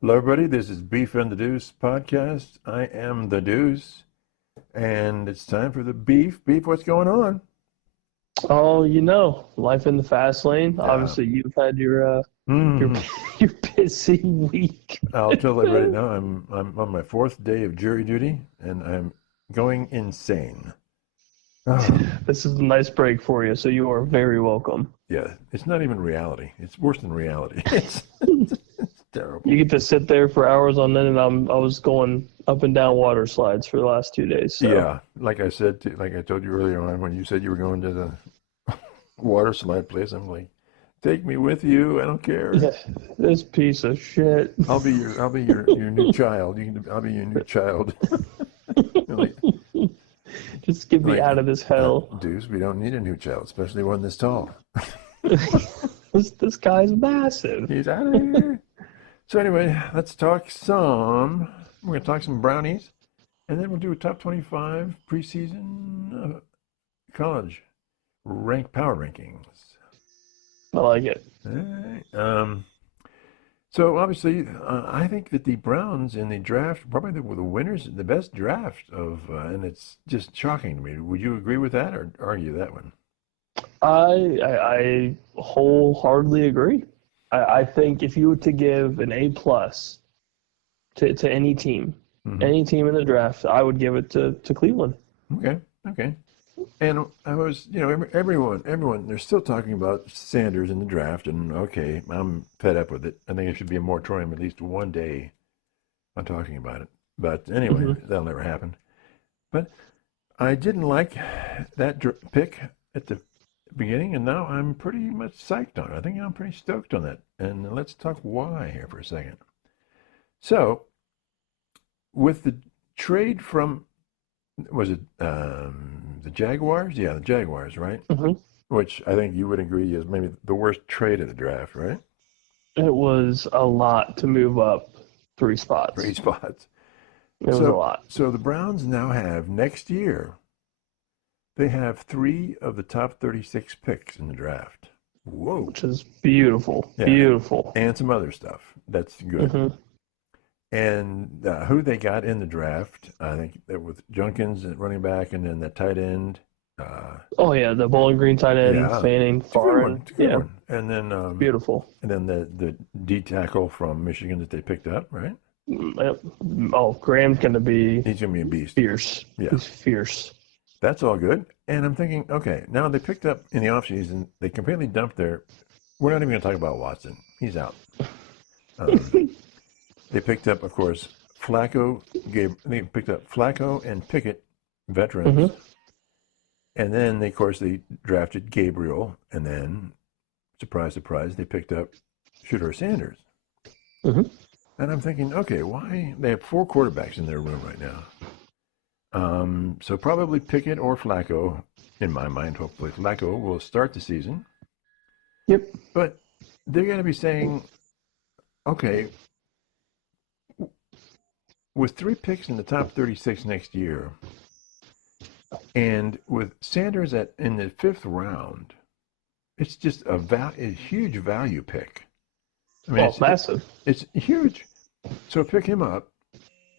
Hello, everybody. This is Beef and the Deuce podcast. I am the Deuce, and it's time for the beef. Beef, what's going on? Oh, life in the fast lane. Yeah. Obviously, you've had your Mm. your busy week. I'll tell everybody now. I'm on my fourth day of jury duty, and I'm going insane. Oh, This is a nice break for you, so you are very welcome. yeah, it's not even reality. It's worse than reality. It's terrible. You get to sit there for hours on end, and I was going up and down water slides for the last 2 days. So. Yeah, like I said, like I told you earlier on when you said you were going to the water slide place, I'm like, take me with you. I don't care. Yeah, this piece of shit. I'll be your new child. I'll be your new child. Like, Just get me out of this hell. Deuce, we don't need a new child, especially one this tall. This guy's massive. He's out of here. So anyway, let's talk some. We're going to talk some brownies, and then we'll do a top 25 preseason college power rankings. I like it. All right. So obviously, I think that the Browns in the draft, probably the winners, the best draft of, and it's just shocking to me. Would you agree with that or argue that one? I wholeheartedly agree. I think if you were to give an A+ to any team, any team in the draft, I would give it to Cleveland. Okay. And I was, everyone, they're still talking about Sanders in the draft, and okay, I'm fed up with it. I think it should be a moratorium at least one day on talking about it. But anyway, that'll never happen. But I didn't like that pick at the beginning, and now I'm pretty much psyched on it. I think I'm pretty stoked on that. And let's talk why here for a second. So, with the trade from, was it the Jaguars? Yeah, the Jaguars, right? Which I think you would agree is maybe the worst trade of the draft, right? It was a lot to move up 3 spots. It was a lot. So the Browns now have, next year, they have 3 of the top 36 picks in the draft. Whoa. Which is beautiful. Yeah. Beautiful. And some other stuff. That's good. And who they got in the draft, I think that with Junkins at running back, and then the tight end. The Bowling Green tight end, Fanning, Farr. Good one. And then beautiful. And then the D tackle from Michigan that they picked up, right? Oh, Graham's going to be. He's going to be a beast. Fierce. Yeah. He's fierce. That's all good. And I'm thinking, okay, now they picked up in the offseason, they completely dumped their. We're not even going to talk about Watson. He's out. They picked up, of course, They picked up Flacco and Pickett, veterans. And then, of course, they drafted Gabriel. And then, surprise, surprise, they picked up Shedeur Sanders. And I'm thinking, okay, why? They have 4 quarterbacks in their room right now. So probably Pickett or Flacco, in my mind, hopefully Flacco will start the season. Yep. But they're going to be saying, okay, with 3 picks in the top 36 next year, and with Sanders in the 5th round, it's just a huge value pick. I mean, it's massive. It's huge. So pick him up,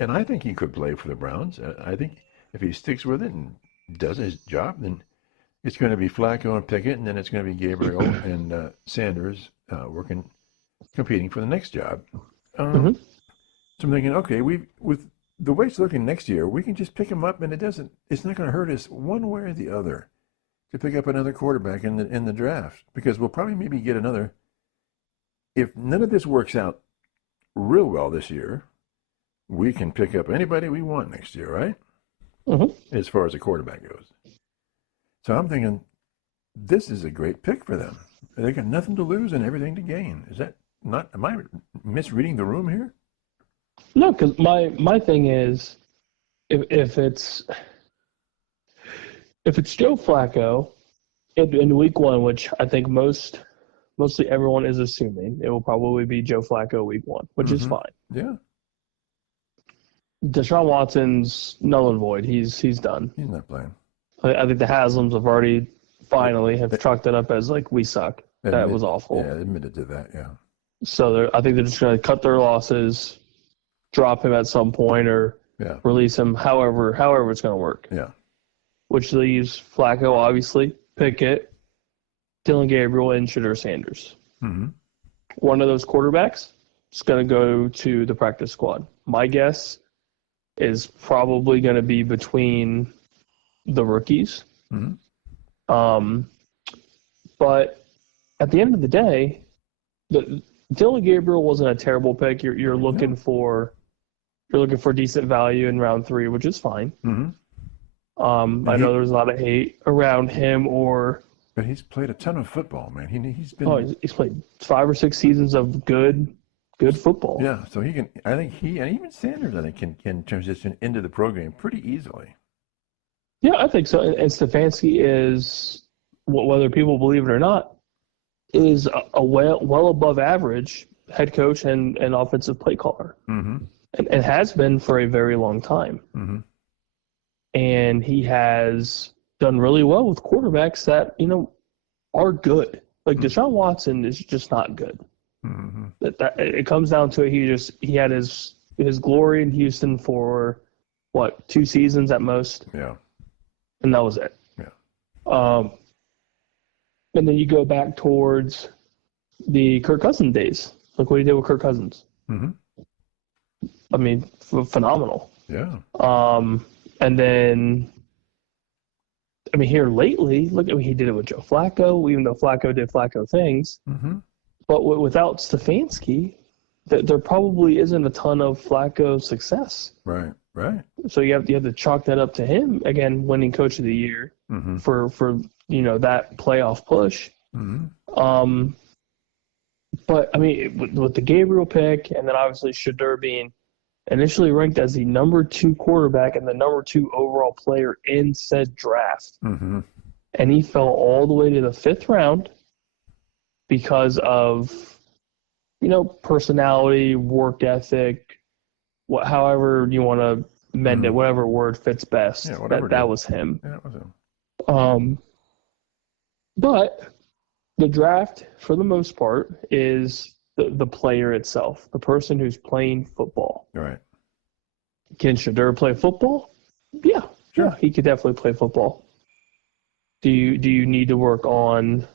and I think he could play for the Browns. I think if he sticks with it and does his job, then it's going to be Flacco and Pickett, and then it's going to be Gabriel and Sanders competing for the next job. So I'm thinking, okay, with the way it's looking next year, we can just pick him up, and it's not going to hurt us one way or the other to pick up another quarterback in the draft, because we'll probably maybe get another. If none of this works out real well this year, we can pick up anybody we want next year, right? As far as a quarterback goes. So I'm thinking, this is a great pick for them. They got nothing to lose and everything to gain. Is that not? Am I misreading the room here? No, because my thing is, if it's Joe Flacco in week 1, which I think mostly everyone is assuming it will probably be Joe Flacco week 1, which is fine. Yeah. Deshaun Watson's null and void. He's done. He's not playing. I think the Haslams have already finally chalked it up as like, we suck. That was awful. Yeah, admitted to that. Yeah. So I think they're just going to cut their losses, drop him at some point, or release him however it's going to work. Yeah. Which leaves Flacco, obviously, Pickett, Dylan Gabriel, and Shedeur Sanders. Mm-hmm. One of those quarterbacks is going to go to the practice squad. My guess is probably going to be between the rookies. Mm-hmm. But at the end of the day, Dylan Gabriel wasn't a terrible pick. You're looking for decent value in round 3, which is fine. Mm-hmm. I know there's a lot of hate around him, but he's played a ton of football, man. He's played 5 or 6 seasons of good football. Yeah, so he can. I think he and even Sanders, I think, can transition into the program pretty easily. Yeah, I think so. And Stefanski is, whether people believe it or not, is a well above average head coach and offensive play caller, mm-hmm. and has been for a very long time. Mm-hmm. And he has done really well with quarterbacks that are good. Like Deshaun Watson is just not good. Mm-hmm. It comes down to it. He had his glory in Houston for 2 seasons at most. Yeah. And that was it. Yeah. And then you go back towards the Kirk Cousins days. Look what he did with Kirk Cousins. Mm-hmm. I mean, phenomenal. Yeah. And then, here lately, look, he did it with Joe Flacco, even though Flacco did Flacco things. Mm-hmm. But without Stefanski, there probably isn't a ton of Flacco success. Right. So you have to chalk that up to him, again, winning Coach of the Year mm-hmm. for that playoff push. Mm-hmm. But, with the Gabriel pick, and then obviously Shedeur being initially ranked as the number 2 quarterback and the number 2 overall player in said draft. Mm-hmm. And he fell all the way to the 5th round because of, personality, work ethic, however you want to mend it, whatever word fits best. Yeah, that was him. Yeah, that was him. But the draft, for the most part, is the player itself, the person who's playing football. Right. Can Shedeur play football? Yeah, sure. Yeah, he could definitely play football. Do you need to work on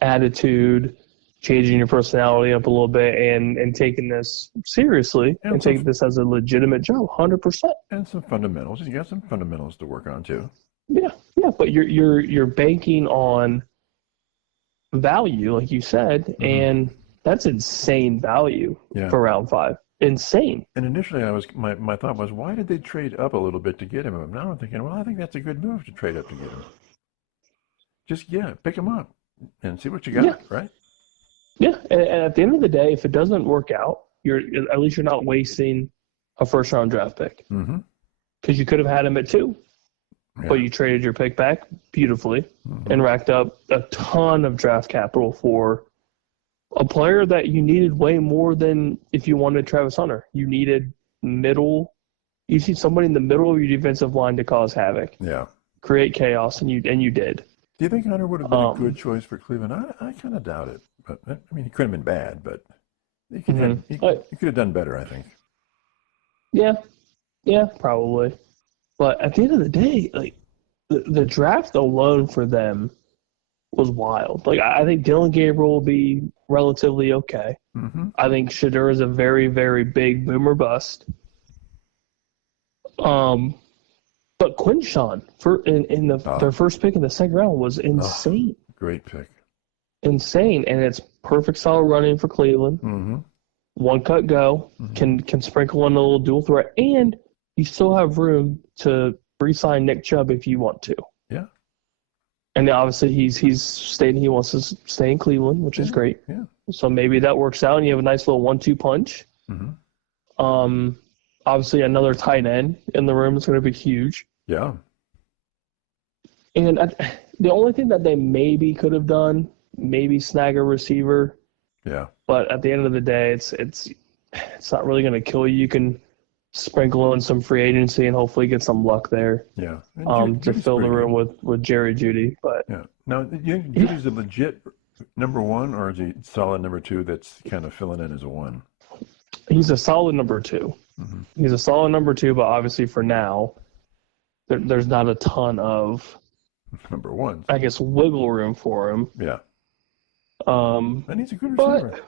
attitude, changing your personality up a little bit, and taking this seriously and taking this as a legitimate job? 100%. And some fundamentals. You got some fundamentals to work on too. Yeah. But you're banking on value, like you said, mm-hmm. and that's insane value for round 5. Insane. And initially, my thought was, why did they trade up a little bit to get him? And now I'm thinking, well, I think that's a good move to trade up to get him. Just pick him up and see what you got, right? Yeah, and at the end of the day, if it doesn't work out, at least you're not wasting a first-round draft pick. Mm-hmm. Because you could have had him at 2, but you traded your pick back beautifully and racked up a ton of draft capital for a player that you needed way more than if you wanted Travis Hunter. You needed you see somebody in the middle of your defensive line to cause havoc. Yeah. Create chaos, and you did. Do you think Hunter would have been a good choice for Cleveland? I kind of doubt it. But he could have been bad, but he could have done better, I think. Yeah, probably. But at the end of the day, like the draft alone for them was wild. Like I think Dylan Gabriel will be relatively okay. Mm-hmm. I think Shedeur is a very, very big boomer bust. But Quinshawn in their first pick in the 2nd round was insane. Great pick. Insane, and it's perfect style running for Cleveland. Mm-hmm. One cut go, can sprinkle in a little dual threat, and you still have room to re-sign Nick Chubb if you want to. Yeah. And obviously he's stating he wants to stay in Cleveland, which is great. Yeah. So maybe that works out, and you have a nice little 1-2 punch. Mm-hmm. Obviously another tight end in the room is going to be huge. Yeah. And the only thing that they maybe could have done, maybe snag a receiver. Yeah. But at the end of the day, it's not really going to kill you. You can sprinkle in some free agency and hopefully get some luck there. Yeah. To fill the room with Jerry Jeudy. But yeah. Now, you think Judy's a legit number one, or is he solid number two that's kind of filling in as a one? He's a solid number two. Mm-hmm. He's a solid number two, but obviously for now, there's not a ton of, Number one. I guess, wiggle room for him. Yeah. And he's a good receiver.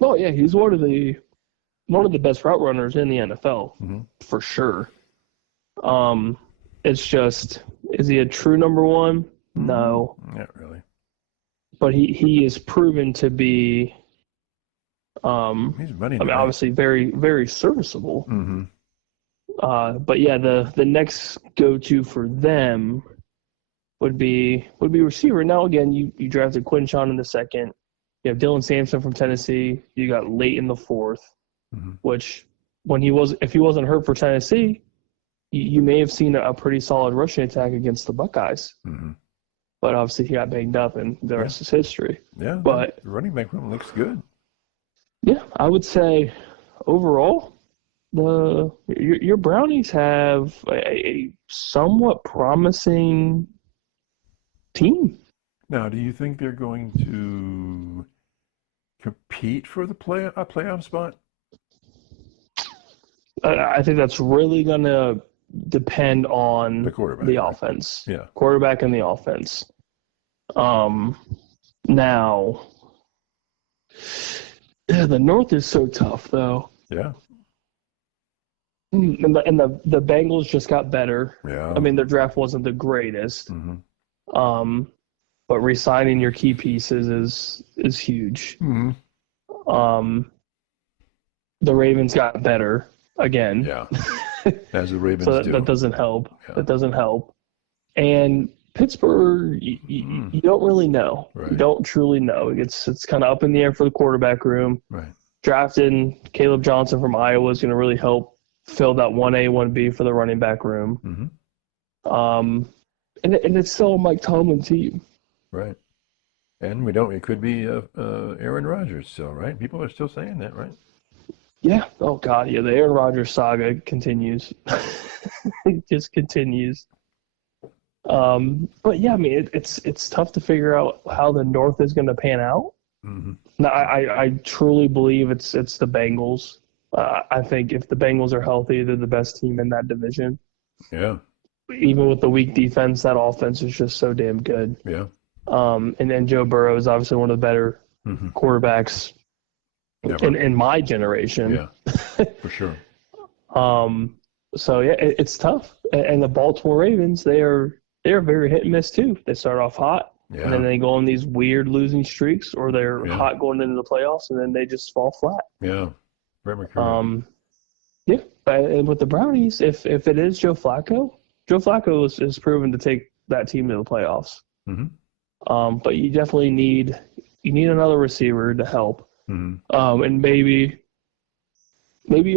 Well, yeah, he's one of the best route runners in the NFL, for sure. It's just, is he a true number one? No. Not really. But he is proven to be, he's money. obviously very, very serviceable. Mm-hmm. But yeah, the next go-to for them would be receiver. Now again, you drafted Quinshawn in the second. You have Dylan Sampson from Tennessee. You got late in the fourth, which if he wasn't hurt for Tennessee, you may have seen a pretty solid rushing attack against the Buckeyes. Mm-hmm. But obviously he got banged up, and the rest is history. Yeah, but the running back room looks good. Yeah, I would say overall, your Brownies have a somewhat promising team. Now, do you think they're going to compete for the playoff spot? I think that's really going to depend on the quarterback, the offense. Yeah, quarterback and the offense. Now, the North is so tough, though. Yeah. And the Bengals just got better. Yeah. I mean, their draft wasn't the greatest. Mm-hmm. But re-signing your key pieces is huge. Mm-hmm. The Ravens got better again. Yeah. As the Ravens so do. That doesn't help. Yeah. That doesn't help. And Pittsburgh, you don't really know. Right. You don't truly know. It's kind of up in the air for the quarterback room. Right. Drafting Caleb Johnson from Iowa is going to really help fill that 1A, 1B for the running back room. Mm-hmm. And it's still a Mike Tomlin team. Right. And it could be Aaron Rodgers still, right? People are still saying that, right? Yeah. Oh, God. Yeah, the Aaron Rodgers saga continues. It just continues. But, yeah, I mean, it's tough to figure out how the North is going to pan out. Mm-hmm. Now, I truly believe it's the Bengals. I think if the Bengals are healthy, they're the best team in that division. Yeah. Even with the weak defense, that offense is just so damn good. Yeah. And then Joe Burrow is obviously one of the better quarterbacks in my generation. Yeah, for sure. So yeah, it's tough. And the Baltimore Ravens, they are very hit and miss too. They start off hot, and then they go on these weird losing streaks, or they're hot going into the playoffs, and then they just fall flat. Yeah, very mercurial. Yeah, and with the Brownies, if it is Joe Flacco is proven to take that team to the playoffs. Mm-hmm. But you definitely need another receiver to help. Mm-hmm. And maybe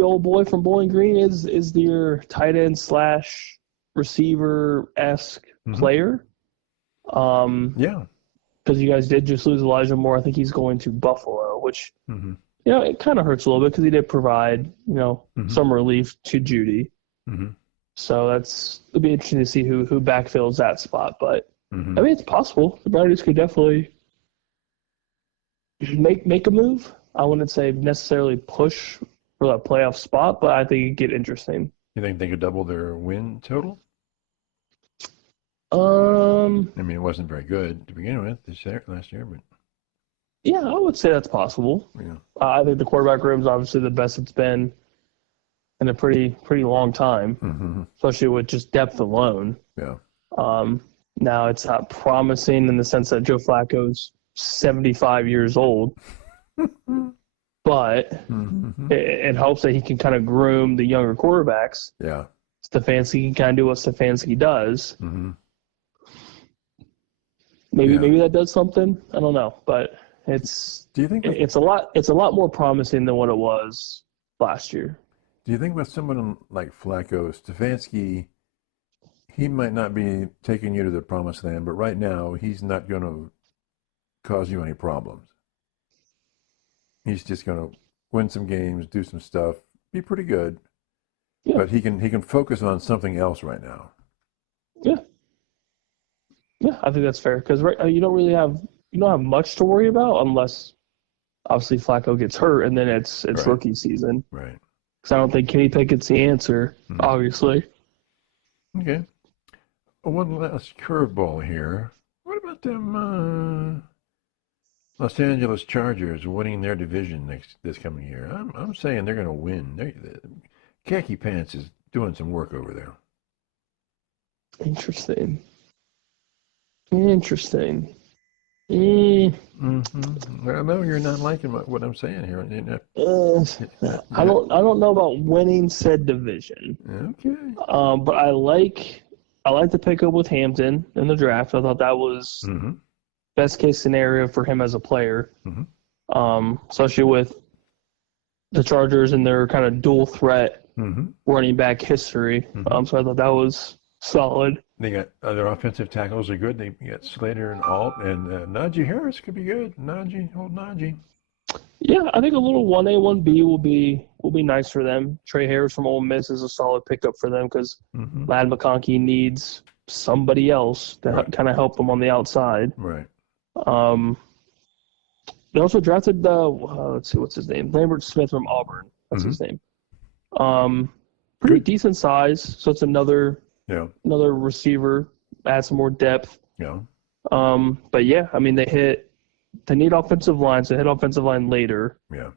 old boy from Bowling Green is your tight end / receiver-esque player. Yeah. Because you guys did just lose Elijah Moore. I think he's going to Buffalo, which it kind of hurts a little bit because he did provide some relief to Judy. Mm-hmm. So it'll be interesting to see who backfills that spot. But I mean, it's possible. The Brownies could definitely make a move. I wouldn't say necessarily push for that playoff spot, but I think it'd get interesting. You think they could double their win total? I mean, it wasn't very good to begin with last year, but yeah, I would say that's possible. Yeah. I think the quarterback room is obviously the best it's been in a pretty long time, especially with just depth alone. Yeah. Now it's not promising in the sense that Joe Flacco's 75 years old, but it helps that he can kind of groom the younger quarterbacks. Yeah. Stefanski can kind of do what Stefanski does. Mm-hmm. Maybe that does something. I don't know, but it's. Do you think it's a lot more promising than what it was last year? Do you think with someone like Flacco, Stefanski, he might not be taking you to the promised land, but right now he's not going to cause you any problems. He's just going to win some games, do some stuff, be pretty good, but he can focus on something else right now. Yeah. Yeah, I think that's fair because you don't have much to worry about unless obviously Flacco gets hurt and then it's Right. rookie season. Right. Because I don't think Kenny Pickett's the answer, obviously. Okay. One last curveball here. What about them Los Angeles Chargers winning their division this coming year? I'm saying they're going to win. Khaki Pants is doing some work over there. Interesting. I know you're not liking what I'm saying here. I don't know about winning said division. Okay. But I like the pickup with Hampton in the draft. I thought that was best case scenario for him as a player. Especially with the Chargers and their kind of dual threat running back history. So I thought that was solid. They got their offensive tackles are good. They got Slater and Alt, and Najee Harris could be good. Old Najee. Yeah, I think a little 1A, 1B will be nice for them. Trey Harris from Ole Miss is a solid pickup for them because Ladd McConkey needs somebody else to kind of help him on the outside. Right. They also drafted let's see, what's his name? Lambert Smith from Auburn. That's his name. Pretty decent size, so it's another receiver, add some more depth. Yeah. But yeah, I mean they need offensive line, so they hit offensive line later. Yeah.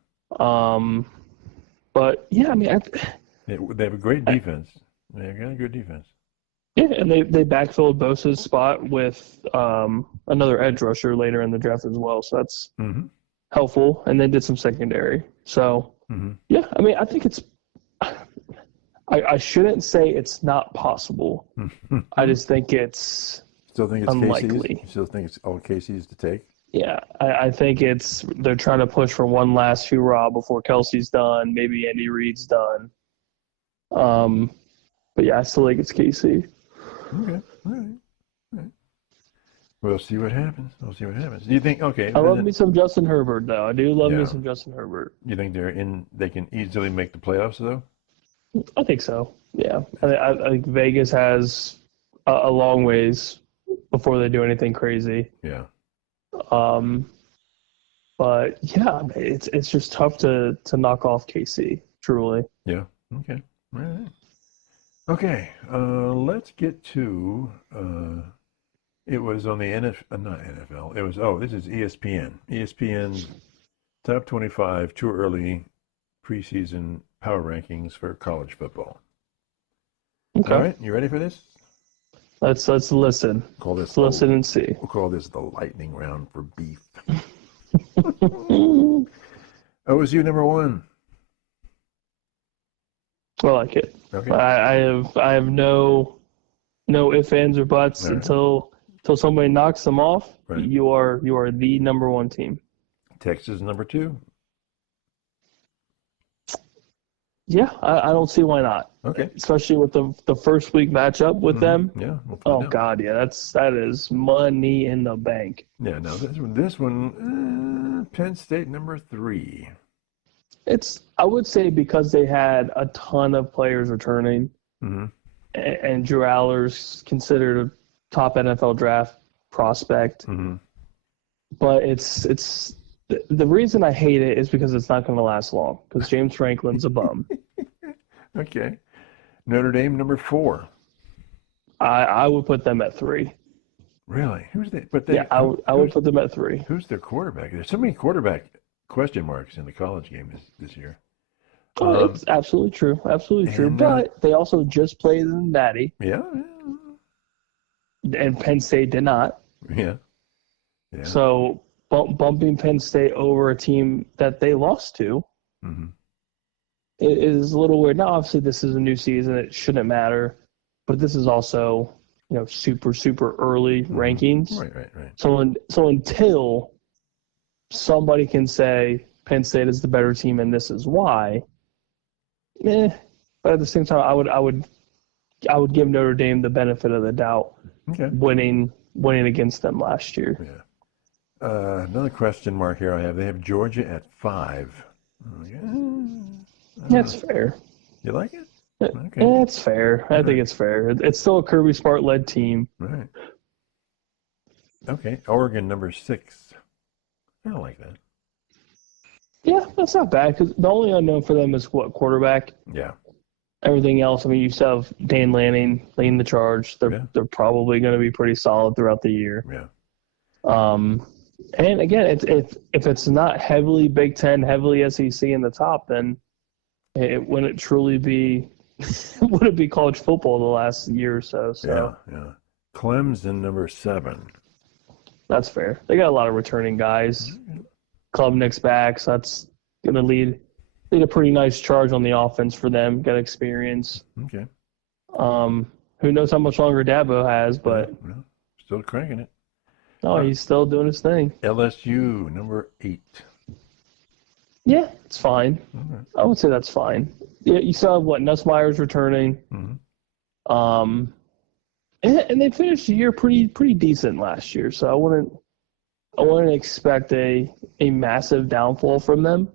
But yeah, I mean they have a great defense. They've got a good defense. Yeah, and they backfilled Bosa's spot with another edge rusher later in the draft as well, so that's helpful. And they did some secondary. So yeah, I mean I think it's. I shouldn't say it's not possible. I just think it's unlikely. You still think it's all Casey's to take? Yeah, I think they're trying to push for one last hurrah before Kelsey's done, maybe Andy Reid's done. But yeah, I still think it's Casey. Okay, all right. We'll see what happens. Do you think? Okay. I love me some Justin Herbert though. I do love me some Justin Herbert. You think they can easily make the playoffs though? I think so. Yeah, I think Vegas has a long ways before they do anything crazy. Yeah. But yeah, it's just tough to knock off KC. Truly. Yeah. Okay. All right. Okay. Let's get to. It was on the not NFL. It was. This is ESPN. ESPN's top 25 too early preseason power rankings for college football. Okay. All right, you ready for this? Let's listen. Let's listen and see. We'll call this the lightning round for beef. OSU number 1. I like it. Okay. I have no ifs, ands, or buts until somebody knocks them off. Right. You are the number 1 team. Texas number 2. Yeah, I don't see why not. Okay. Especially with the first week matchup with them. Yeah. God, yeah, that is money in the bank. Yeah. Now this one, Penn State number 3. I would say because they had a ton of players returning, and Drew Aller's considered a top NFL draft prospect. But it's. The reason I hate it is because it's not going to last long. Because James Franklin's a bum. Okay. Notre Dame number 4. I would put them at 3. Really? Who's they? I would put them at 3. Who's their quarterback? There's so many quarterback question marks in the college game this year. It's absolutely true. Absolutely true. But they also just played in the Natty. Yeah. And Penn State did not. Yeah. So bumping Penn State over a team that they lost to is a little weird. Now, obviously, this is a new season. It shouldn't matter. But this is also, super, super early rankings. Right. So until somebody can say Penn State is the better team and this is why, but at the same time, I would give Notre Dame the benefit of the doubt, winning against them last year. Yeah. Another question mark here I have. They have Georgia at 5. That's fair. You like it? Okay. It's fair. I think it's fair. It's still a Kirby Smart-led team. Right. Okay, Oregon number 6. I don't like that. Yeah, that's not bad because the only unknown for them is what, quarterback. Yeah. Everything else, I mean, you still have Dan Lanning leading the charge. They're probably going to be pretty solid throughout the year. Yeah. And again, if it's not heavily Big Ten, heavily SEC in the top, then it wouldn't truly be would it be college football the last year or so. So Yeah. Clemson number 7. that's fair. They got a lot of returning guys. Klubnik's back, so that's going to lead a pretty nice charge on the offense for them. Got experience. Okay. Who knows how much longer Dabo has, but Still cranking it. he's still doing his thing. LSU number 8. Yeah, it's fine. Okay. I would say that's fine. Yeah, you saw what Nussmeier's returning. Mm-hmm. And they finished the year pretty decent last year, so I wouldn't expect a massive downfall from them.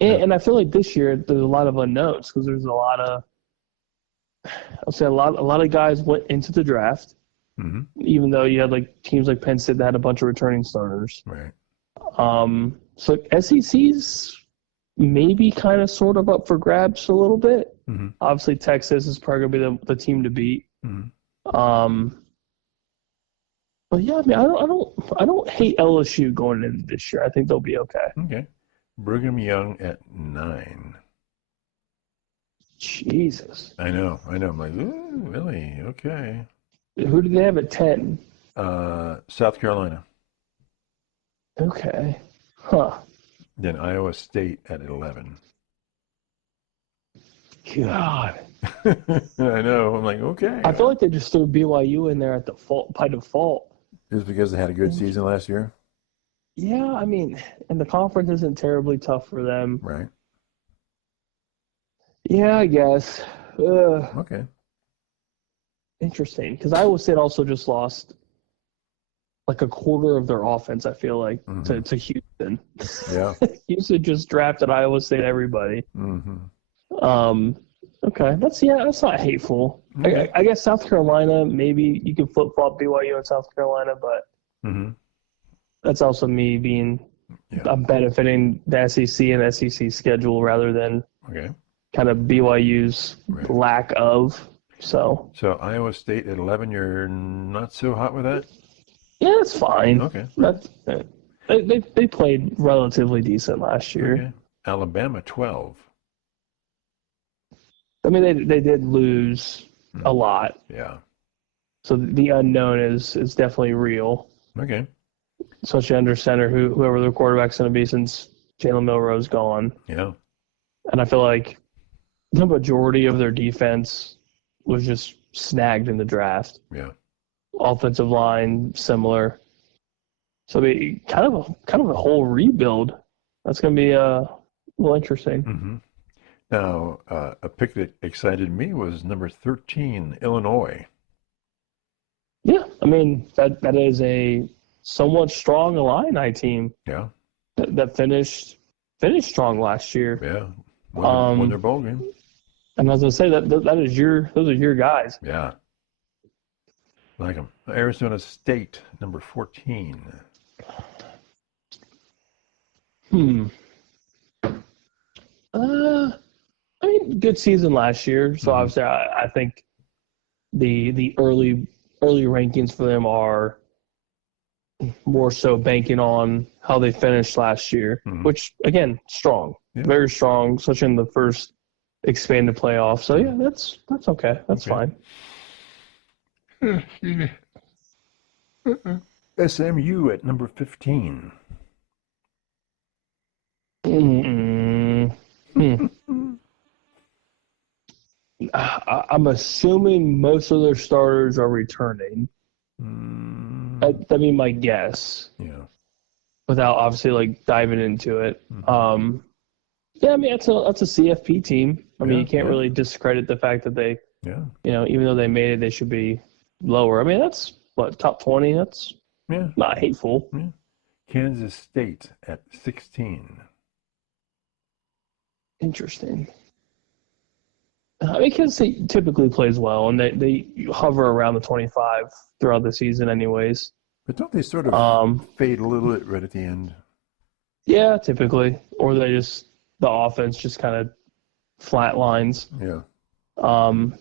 And I feel like this year there's a lot of unknowns because there's a lot of guys went into the draft, even though you had like teams like Penn State that had a bunch of returning starters. Right. So SEC's maybe kind of sort of up for grabs a little bit. Mm-hmm. Obviously, Texas is probably going to be the team to beat. Mm-hmm. But yeah, I mean, I don't hate LSU going into this year. I think they'll be okay. Okay. Brigham Young at 9. Jesus. I know. I'm like, ooh, really? Okay. Who do they have at 10? South Carolina. Okay. Huh. Then Iowa State at 11. God. I know. I'm like, okay. I feel like they just threw BYU in there by default. Just because they had a good season last year? Yeah, I mean, and the conference isn't terribly tough for them. Right. Yeah, I guess. Okay. Interesting. Because Iowa State also just lost like a quarter of their offense, I feel like, to Houston. Yeah. Houston just drafted Iowa State everybody. Mm-hmm. Okay. That's not hateful. Okay. I guess South Carolina, maybe you can flip-flop BYU and South Carolina, but that's also me being I'm benefiting the SEC and SEC schedule rather than kind of BYU's lack of. So Iowa State at 11, you're not so hot with that? yeah, it's fine. Okay. They played relatively decent last year. Okay. Alabama 12. I mean, they did lose a lot. Yeah. So the unknown is definitely real. Okay. Especially under center, whoever their quarterback's going to be since Jalen Milroe's gone. Yeah. And I feel like the majority of their defense was just snagged in the draft. Yeah. Offensive line, similar. So it'll be kind of a whole rebuild. That's going to be well interesting. Mm-hmm. Now, a pick that excited me was number 13, Illinois. Yeah, I mean that is a somewhat strong Illini team. Yeah. That finished strong last year. Yeah. Won their bowl game. And I was gonna say those are your guys. Yeah. Like them. Arizona State, number 14. I mean, good season last year. So obviously, I think the early rankings for them are more so banking on how they finished last year, which again, strong, very strong, especially in the first expanded playoff. So yeah, that's okay. That's fine. Excuse me. SMU at number 15. I'm assuming most of their starters are returning. That'd be my guess. Yeah. Without obviously like diving into it. Yeah, I mean that's a CFP team. I mean you can't really discredit the fact that they even though they made it, they should be lower. I mean that's what, top 20? That's not hateful. Yeah. Kansas State at 16. Interesting. I mean, Kansas State typically plays well, and they hover around the 25 throughout the season anyways. But don't they sort of Um, fade a little bit right at the end? yeah, typically, or the offense just kind of flatlines. Yeah. I'm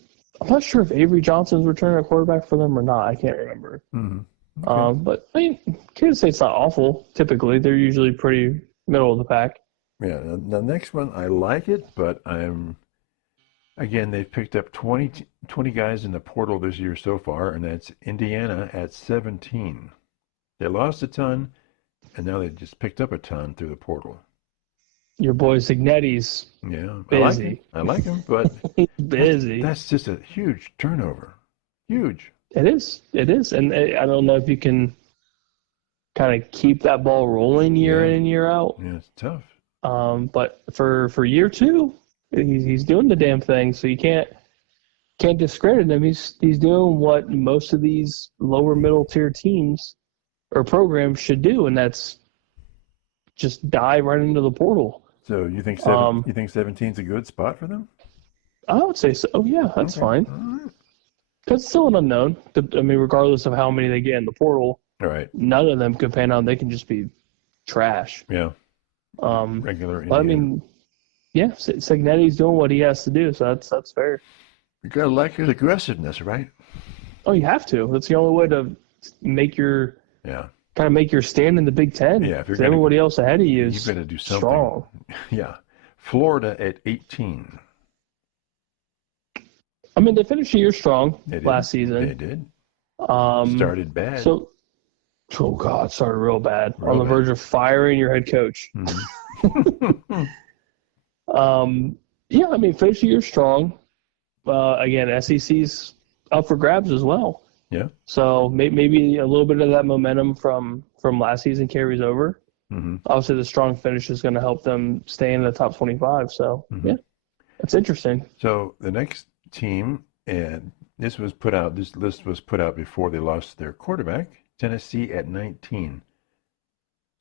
not sure if Avery Johnson's returning a quarterback for them or not. I can't remember. Mm-hmm. Okay. But I mean, Kansas State's not awful. Typically, they're usually pretty middle of the pack. Yeah. The next one, I like it, but again, they've picked up 20 guys in the portal this year so far, and that's Indiana at 17. They lost a ton, and now they just picked up a ton through the portal. Your boy Signetti's Yeah, busy. I like him, but He's busy. that's just a huge turnover. Huge. It is. It is. And I don't know if you can kind of keep that ball rolling year in and year out. Yeah, it's tough. But for year two, he's doing the damn thing. So you can't discredit him. He's doing what most of these lower middle tier teams or programs should do, and that's just dive right into the portal. So you think 17's a good spot for them? I would say so. Oh, yeah, that's Okay. fine. All right. Because it's still an unknown. I mean, regardless of how many they get in the portal, All right. none of them could pan out. They can just be trash. Yeah. Regular But I Indiana. mean, yeah, Signetti's doing what he has to do, so that's fair. You gotta like his aggressiveness, right? Oh, you have to. That's the only way to make your stand in the Big Ten. Yeah, if you're 'Cause gonna- everybody else ahead of you You is better do something. strong. Yeah. Florida at 18. I mean, they finished the year strong They did. last season. They did. Um, Started bad. So, oh God, started real bad. Real On the bad. verge of firing your head coach. Mhm. Yeah, I mean, finished the year strong. Again, SEC's up for grabs as well. Yeah. So maybe a little bit of that momentum from last season carries over. Mm-hmm. Obviously, the strong finish is going to help them stay in the top 25. So, Mhm. yeah, that's interesting. So the next team, and this list was put out before they lost their quarterback, Tennessee at 19.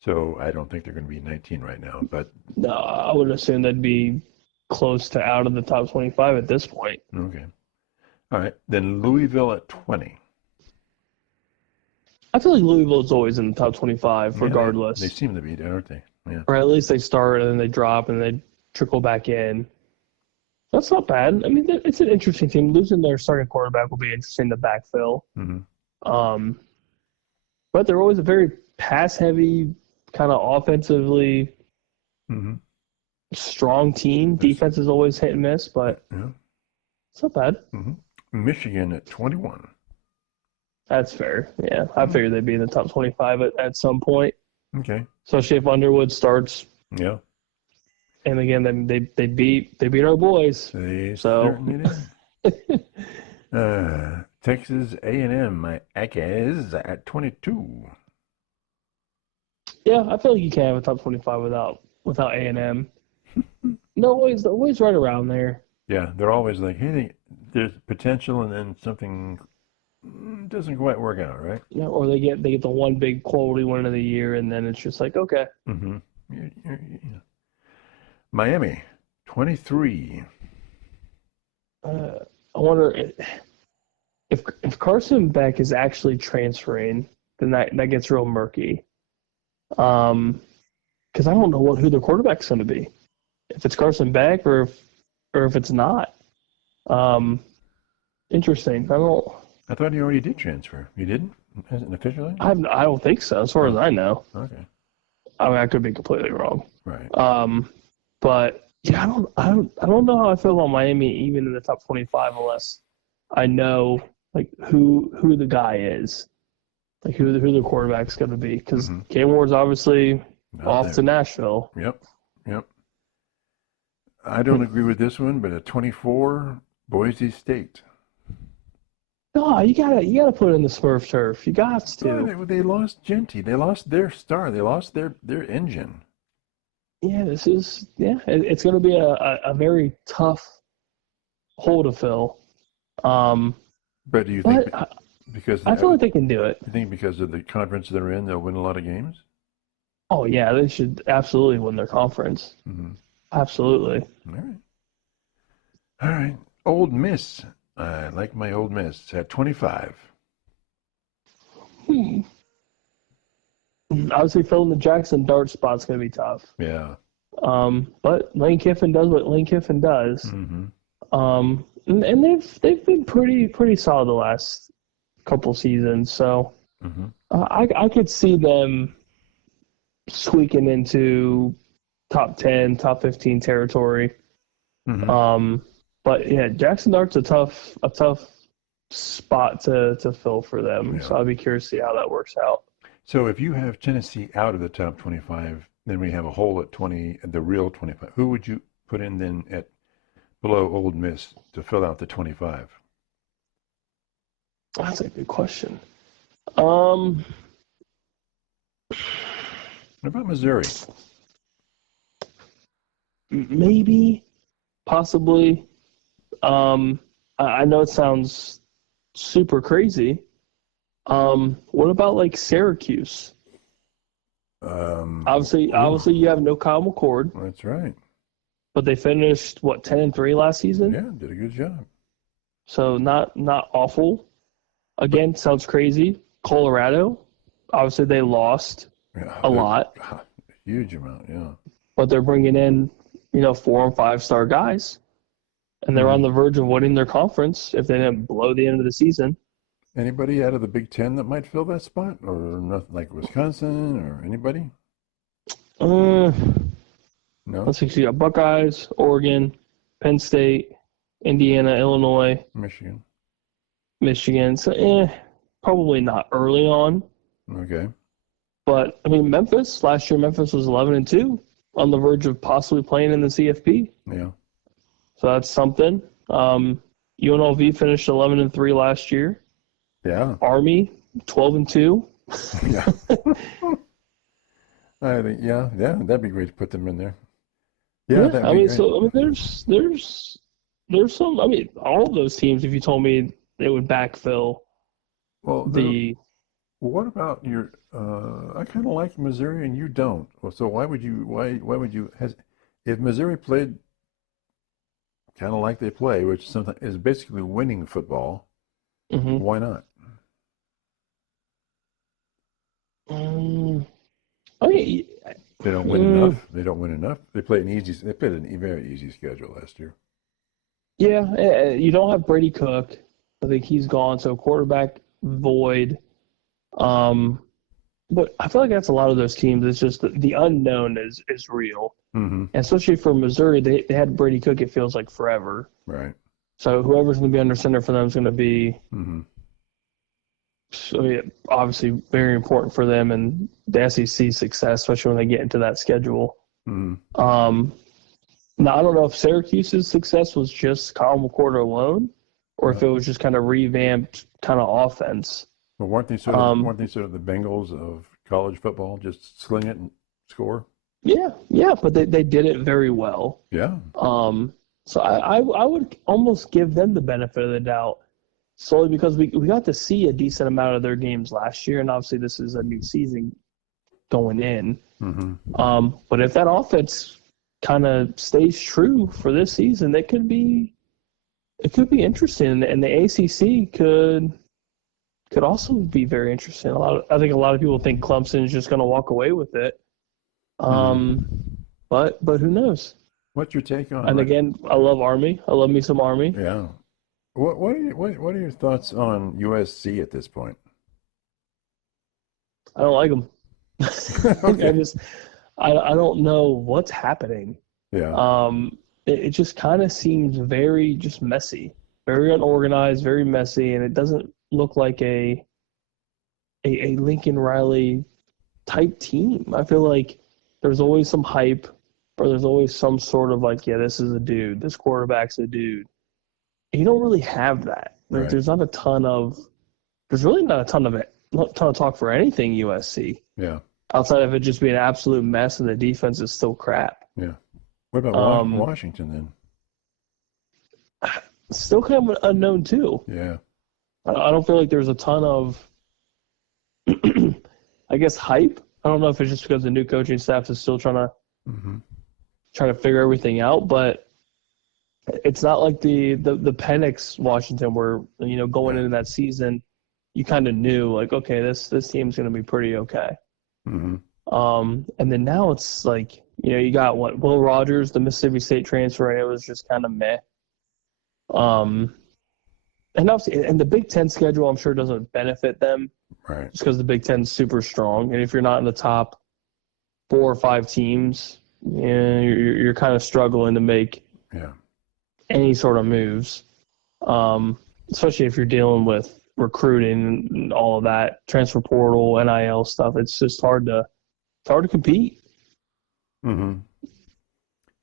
So I don't think they're going to be 19 right now, but No, I would assume they'd be close to out of the top 25 at this point. okay. All right. Then Louisville at 20. I feel like Louisville is always in the top 25 Yeah, regardless. they seem to be, aren't they? Yeah. Or at least they start and then they drop and they trickle back in. That's not bad. I mean, it's an interesting team. Losing their starting quarterback will be interesting to backfill. Mm-hmm. But they're always a very pass-heavy, kind of offensively Mm-hmm. strong team. Defense is always hit and miss, but Yeah. it's not bad. Mm-hmm. Michigan at 21. That's fair. Yeah, I figured they'd be in the top 25 at some point, Okay. especially if Underwood starts. Yeah. And again, then they beat our boys. They So- certainly did. Texas A&M, my Aggies at 22. Yeah, I feel like you can't have a top 25 without A&M. No, always right around there. Yeah, they're always like, hey, there's potential, and then something doesn't quite work out, right? Yeah, or they get the one big quality win of the year, and then it's just like, okay. Mm-hmm. Miami, 23. I wonder if Carson Beck is actually transferring, then that gets real murky. Because I don't know who the quarterback's going to be. If it's Carson Beck or if it's not. Interesting. I thought he already did transfer. He didn't? Hasn't officially? I don't think so, as far as I know. Okay. I mean, I could be completely wrong. Right. But yeah, I don't know how I feel about Miami even in the top 25 unless I know like who the guy is, like who the quarterback's going to be. Because K Moore's obviously Not off there. to Nashville. Yep. I don't agree with this one, but at 24, Boise State. No, you gotta put in the Smurf turf. You got to. Oh, they lost Genty. They lost their star. They lost their engine. Yeah, it's going to be a very tough hole to fill. But do you think But because I feel like they can do it. you think because of the conference they're in, they'll win a lot of games? Oh yeah, they should absolutely win their conference. Mm-hmm. Absolutely. All right. Old Miss. I like my Old Miss at 25. Obviously, filling the Jackson Dart spot's going to be tough. Yeah. But Lane Kiffin does what Lane Kiffin does. Mm-hmm. And they've been pretty solid the last couple seasons. So Mm-hmm. I could see them squeaking into top 10, top 15 territory. Mm-hmm. But yeah, Jackson Dart's a tough spot to fill for them. Yeah. So I'd be curious to see how that works out. So if you have Tennessee out of the top 25, then we have a hole at 20, the real 25. Who would you put in then at below Ole Miss to fill out the 25? That's a good question. What about Missouri? Maybe, possibly. I know it sounds super crazy. What about like Syracuse? Obviously, you have no Kyle McCord, That's right. but they finished 10-3 last season. Yeah, did a good job. So not awful. Again, sounds crazy. Colorado, obviously they lost a lot, A huge amount, yeah. but they're bringing in 4 and 5 star guys, and they're on the verge of winning their conference if they didn't blow the end of the season. Anybody out of the Big Ten that might fill that spot, or nothing like Wisconsin or anybody? No. Let's see. You got Buckeyes, Oregon, Penn State, Indiana, Illinois, Michigan. So, probably not early on. Okay. But I mean, last year Memphis was 11-2, on the verge of possibly playing in the CFP. Yeah. So that's something. UNLV finished 11-3 last year. Yeah. Army 12-2. Yeah. I think that'd be great to put them in there. Yeah, that'd be great. So there's some. I mean, all of those teams. If you told me they would backfill, what about your? I kind of like Missouri, and you don't. Well, so why would you? If Missouri played kind of like they play, which sometimes is basically winning football, why not? Okay. They don't win enough. They don't win enough. They played a very easy schedule last year. Yeah, you don't have Brady Cook. I think he's gone. So quarterback void. But I feel like that's a lot of those teams. It's just the unknown is real. Mm-hmm. And especially for Missouri, they had Brady Cook. It feels like forever. Right. So whoever's going to be under center for them is going to be. Mm-hmm. So yeah, obviously very important for them and the SEC success, especially when they get into that schedule. Mm-hmm. Now I don't know if Syracuse's success was just Kyle McCord alone, or if it was just kind of revamped kind of offense. Well, weren't they sort of the Bengals of college football, just sling it and score? Yeah, but they did it very well. Yeah. So I would almost give them the benefit of the doubt, solely because we got to see a decent amount of their games last year, and obviously this is a new season going in. Mm-hmm. But if that offense kind of stays true for this season, it could be interesting, and the ACC could also be very interesting. I think a lot of people think Clemson is just going to walk away with it. But who knows? What's your take on? And again, I love Army. I love me some Army. Yeah. What are your thoughts on USC at this point? I don't like them. Okay. I don't know what's happening. Yeah. It just kind of seems very just messy, very unorganized, very messy, and it doesn't look like a Lincoln Riley type team. I feel like there's always some hype, or there's always some sort of like, yeah, this is a dude, this quarterback's a dude. And you don't really have that. Like, Right. there's really not a ton of talk for anything USC. Yeah. Outside of it just being an absolute mess and the defense is still crap. Yeah. What about Washington then? Still kind of unknown too. Yeah. I don't feel like there's a ton of, I guess, hype. I don't know if it's just because the new coaching staff is still trying to figure everything out, but it's not like the Penix Washington where, going into that season, you kind of knew like, okay, this team's going to be pretty okay. Mm-hmm. And then now it's like, you got Will Rogers, the Mississippi State transfer, and it was just kind of meh. And obviously, and the Big Ten schedule, I'm sure, doesn't benefit them, Right. just because the Big Ten's super strong. And if you're not in the top 4 or 5 teams, you're kind of struggling to make any sort of moves, especially if you're dealing with recruiting and all of that, transfer portal, NIL stuff. It's just hard to compete. Mm-hmm.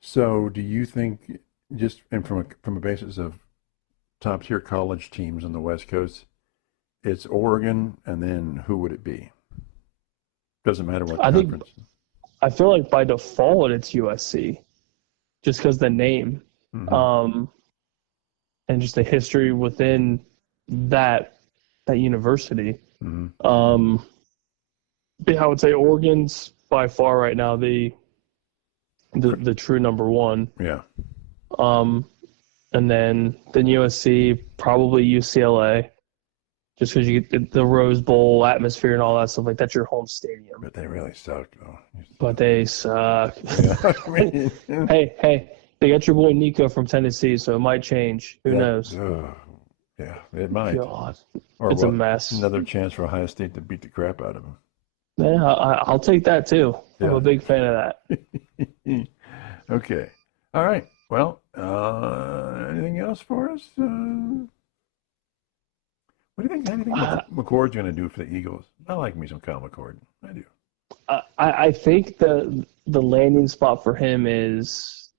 So, do you think, just and from a basis of top tier college teams on the West Coast, it's Oregon, and then who would it be? Doesn't matter what conference. I feel like by default it's USC, just because the name, and just the history within that university. Mm-hmm. But I would say Oregon's by far right now the true number one. Yeah. And then USC, probably UCLA, just because you get the Rose Bowl atmosphere and all that stuff. Like, that's your home stadium. But they really suck, though. But they suck. Yeah, I mean, hey, they got your boy Nico from Tennessee, so it might change. Who knows? Yeah, it might. God, Or it's a mess. Another chance for Ohio State to beat the crap out of them. Yeah, I'll take that too. Yeah. I'm a big fan of that. Okay. All right. Well, anything else for us? What do you think? Anything McCord's going to do for the Eagles? I like me some Kyle McCord. I do. I think the landing spot for him is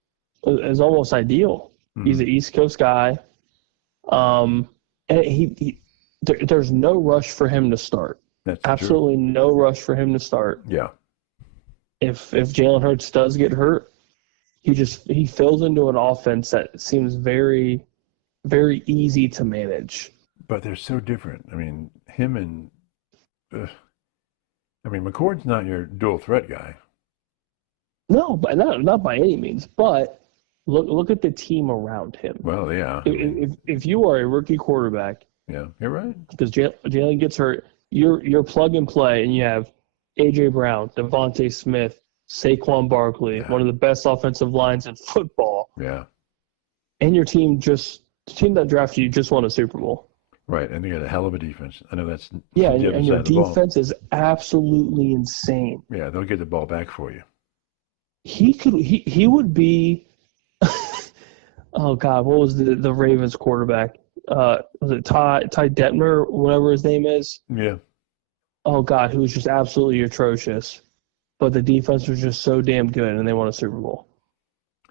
almost ideal. Mm-hmm. He's an East Coast guy, and there's no rush for him to start. That's absolutely true. No rush for him to start. Yeah. If Jalen Hurts does get hurt, he fills into an offense that seems very, very easy to manage. But they're so different. I mean, him and McCord's not your dual threat guy. No, but not by any means. But look at the team around him. Well, yeah. If you are a rookie quarterback, yeah, you're right. Because Jalen gets hurt, you're plug and play, and you have A.J. Brown, Devontae Smith, Saquon Barkley, one of the best offensive lines in football. Yeah. And your team the team that drafted you just won a Super Bowl. Right, and they got a hell of a defense. I know that's and your defense is absolutely insane. Yeah, they'll get the ball back for you. He would be. Oh God, what was the Ravens quarterback? Was it Ty Detmer, whatever his name is? Yeah. Oh God, who was just absolutely atrocious, but the defense was just so damn good, and they won a Super Bowl.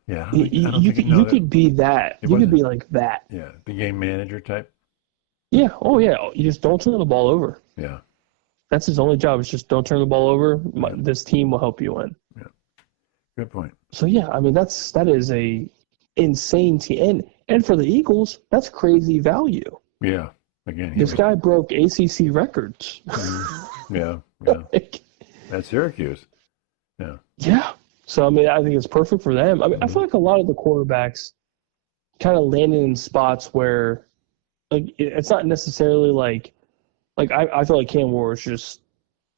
Yeah, you could be that. You could be like that. Yeah, the game manager type. Yeah. Oh yeah. You just don't turn the ball over. Yeah. That's his only job. Is just don't turn the ball over. This team will help you win. Yeah. Good point. So yeah, I mean that is a insane team, and for the Eagles, that's crazy value. Yeah. Again, this guy broke ACC records. Yeah. That's Syracuse. Yeah. Yeah. So I mean, I think it's perfect for them. I mean, I feel like a lot of the quarterbacks kind of landed in spots where, like, it's not necessarily like I feel like Cam Ward is just.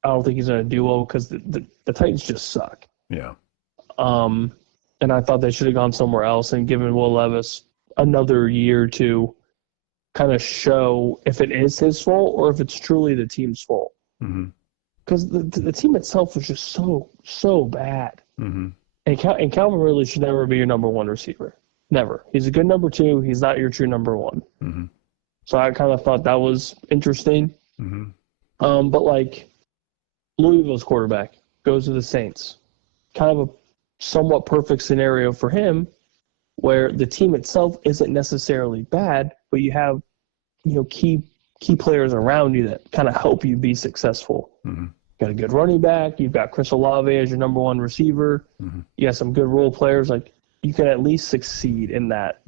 I don't think he's going to do well because the Titans just suck. Yeah. And I thought they should have gone somewhere else and given Will Levis another year to kind of show if it is his fault or if it's truly the team's fault. Because the team itself was just so bad. And Calvin Ridley should never be your number one receiver. Never. He's a good number two. He's not your true number one. So I kind of thought that was interesting. But like Louisville's quarterback goes to the Saints. Kind of a somewhat perfect scenario for him where the team itself isn't necessarily bad, but you have, key players around you that kind of help you be successful. Got a good running back. You've got Chris Olave as your number one receiver. You got some good role players. Like, you can at least succeed in that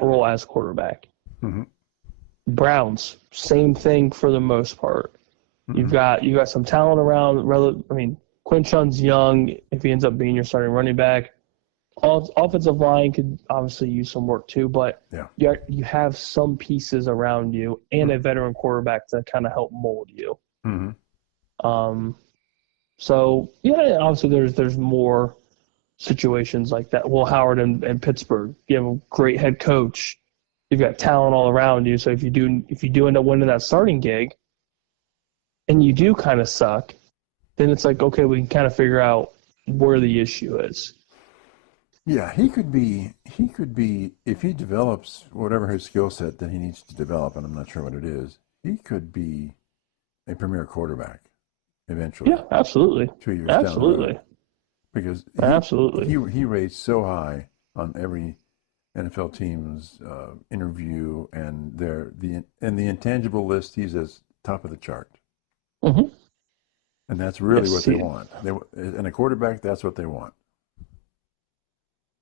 role as quarterback. Browns, same thing for the most part. You've got some talent around. I mean, Quinn Chun's young. If he ends up being your starting running back, offensive line could obviously use some work too. But you have some pieces around you and a veteran quarterback to kind of help mold you. So yeah, obviously there's more situations like that. Will Howard and Pittsburgh, you have a great head coach. You've got talent all around you. So if you do end up winning that starting gig, and you do kind of suck, then it's like, okay, we can kind of figure out where the issue is. Yeah, he could be, if he develops whatever his skill set that he needs to develop, and I'm not sure what it is, he could be a premier quarterback eventually. Yeah, absolutely. 2 years down the Absolutely. road. Because Absolutely. he rates so high on every NFL team's interview, and the intangible list, he's as top of the chart. Mm-hmm. And that's really Yes, what they want. And a quarterback, that's what they want.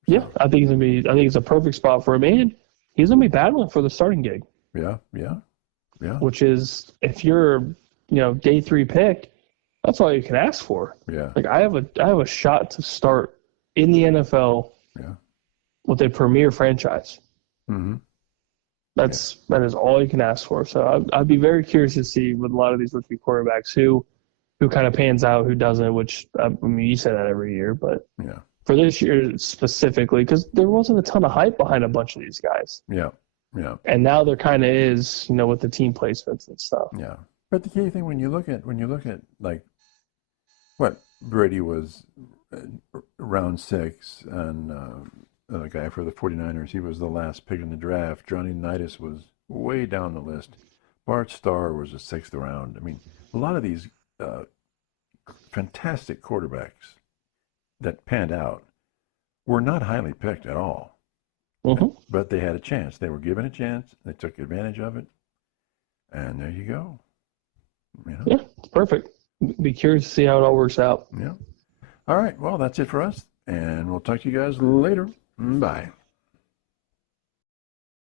Yeah, I think it's a perfect spot for him, and he's gonna be battling for the starting gig. Yeah. Which is, if you're, day 3 pick, that's all you can ask for. Yeah. Like, I have a shot to start in the NFL. Yeah. With a premier franchise. Mm-hmm. That is all you can ask for. So I'd be very curious to see with a lot of these rookie quarterbacks who kind of pans out, who doesn't. Which, I mean, you say that every year, but Yeah. for this year specifically, because there wasn't a ton of hype behind a bunch of these guys. Yeah. And now there kind of is, with the team placements and stuff. Yeah. But the key thing when you look at like what Brady was round 6, and the guy for the 49ers, he was the last pick in the draft. Johnny Unitas was way down the list. Bart Starr was the 6th round. I mean, a lot of these fantastic quarterbacks that panned out were not highly picked at all. Mm-hmm. But they had a chance. They were given a chance. They took advantage of it. And there you go. Yeah, it's perfect. Be curious to see how it all works out. Yeah. All right. Well, that's it for us. And we'll talk to you guys later. Bye.